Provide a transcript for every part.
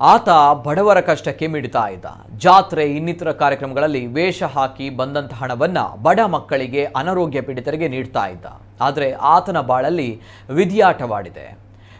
ಆತ ಬಡವರ ಕಷ್ಟಕ್ಕೆ ಮಿಡಿತಾ ಇದ್ದ. ಜಾತ್ರೆ ಇನ್ನಿತರ ಕಾರ್ಯಕ್ರಮಗಳಲ್ಲಿ ವೇಷ ಹಾಕಿ ಬಂದಂತ ಹಣವನ್ನ ಬಡ ಮಕ್ಕಳಿಗೆ, ಅನಾರೋಗ್ಯ ಪೀಡಿತರಿಗೆ ನೀಡ್ತಾ ಇದ್ದ. ಆದರೆ ಆತನ ಬಾಳಲ್ಲಿ ವಿಧಿಯಾಟವಾಡಿದೆ.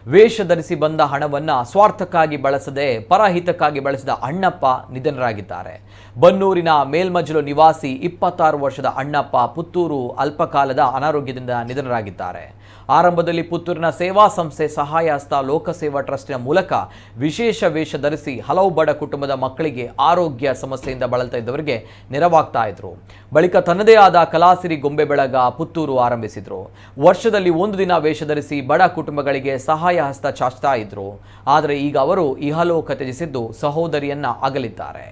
ವೇಷ ಧರಿಸಿ ಬಂದ ಹಣವನ್ನ ಸ್ವಾರ್ಥಕ್ಕಾಗಿ ಬಳಸದೆ ಪರಹಿತಕ್ಕಾಗಿ ಬಳಸಿದ ಅಣ್ಣಪ್ಪ ನಿಧನರಾಗಿದ್ದಾರೆ. ಬನ್ನೂರಿನ ಮೇಲ್ಮಜಲು ನಿವಾಸಿ 26 ವರ್ಷದ ಅಣ್ಣಪ್ಪ ಪುತ್ತೂರು ಅಲ್ಪಕಾಲದ ಅನಾರೋಗ್ಯದಿಂದ ನಿಧನರಾಗಿದ್ದಾರೆ. ಆರಂಭದಲ್ಲಿ ಪುತ್ತೂರಿನ ಸೇವಾ ಸಂಸ್ಥೆ ಸಹಾಯ ಹಸ್ತ ಲೋಕಸೇವಾ ಟ್ರಸ್ಟಿನ ಮೂಲಕ ವಿಶೇಷ ವೇಷ ಧರಿಸಿ ಹಲವು ಬಡ ಕುಟುಂಬದ ಮಕ್ಕಳಿಗೆ ಆರೋಗ್ಯ ಸಮಸ್ಯೆಯಿಂದ ಬಳಲ್ತಾ ಇದ್ದವರಿಗೆ ನೆರವಾಗ್ತಾ ಇದ್ರು. ಬಳಿಕ ತನ್ನದೇ ಆದ ಕಲಾಸಿರಿ ಗೊಂಬೆ ಬೆಳಗ ಪುತ್ತೂರು ಆರಂಭಿಸಿದ್ರು. ವರ್ಷದಲ್ಲಿ ಒಂದು ದಿನ ವೇಷ ಧರಿಸಿ ಬಡ ಕುಟುಂಬಗಳಿಗೆ ಸಹಾಯ ಹಸ್ತ ಚಾಚ್ತಾ ಇದ್ರು. ಆದರೆ ಈಗ ಅವರು ಇಹಲೋಕ ತ್ಯಜಿಸಿದ್ದು ಸಹೋದರಿಯನ್ನ ಅಗಲಿದ್ದಾರೆ.